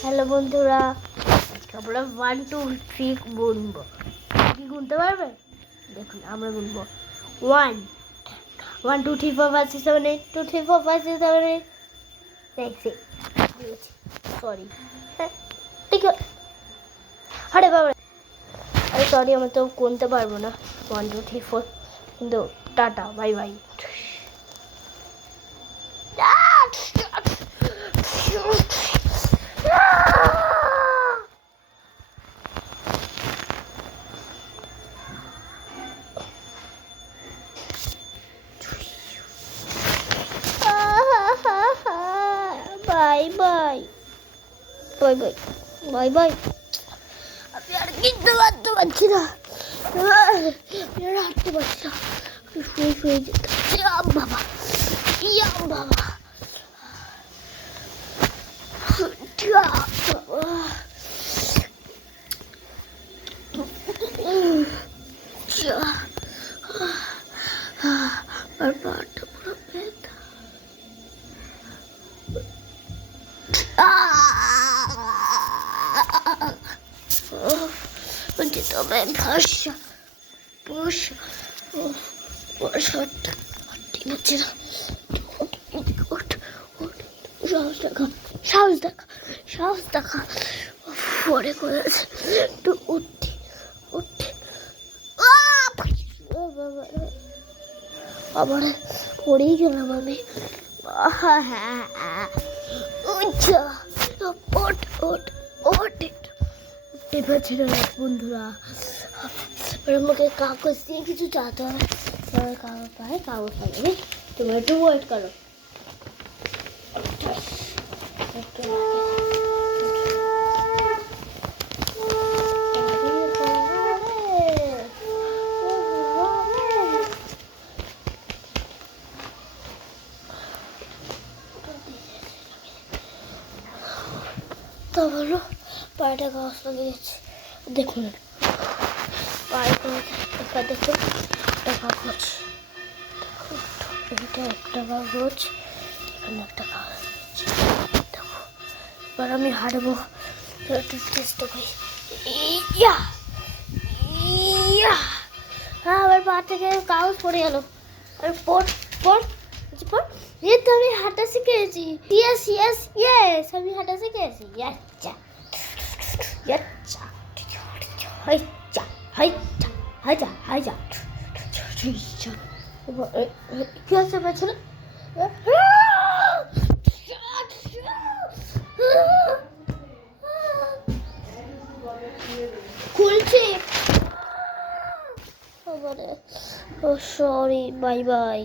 Hello বন্ধুরা, আজকে আমরা 1 2 3 গুনবো। কি গুনতে পারবে? দেখুন আমরা গুনবো 1 1 2 3 4 5 6 7 8 2 3 4 5 6 7 8 দেখছি সরি ঠিক আছে। আরে বাবা, আরে সরি, আমি তো গুনতে পারবো না 1 2 3 4, কিন্তু tata, bye bye. Bye bye bye bye bye bye. আমি আর কিনতে পারছি না, হাঁটতে পারছি না, শুয়ে শুয়ে যেতে বাবা, বাবা আর পাটা পুরো ব্যথা। তবে ভাষা বর্ষাটা ঠিক আছে না। সাহস দেখা পরে করেছে একটু উঠে আবার পড়েই গেলাম আমি। উঠতে পারছি না বন্ধুরা, আমাকে কাগজ দিয়ে কিছু চাতে হবে। কাগজ পাবে, তোমরা একটু ওয়েট করো। তা বলো, পায়েটা কাগজ লেগে গেছে। দেখুন পায়ে একটা দেখুন, একটা কাগজ, এটা একটা কাগজ, এখানে একটা কাগজ। দেখো এবার আমি হাঁটবো, একটু চেষ্টা করি। হ্যাঁ, আবার পা থেকে কাগজ পড়ে গেল। আর পড় এই তো আমি হাঁটা শিখেছি। ইয়েস আমি হাঁটা শিখেছি। কি আছে পেছনে? খুলছি। Sorry, bye bye.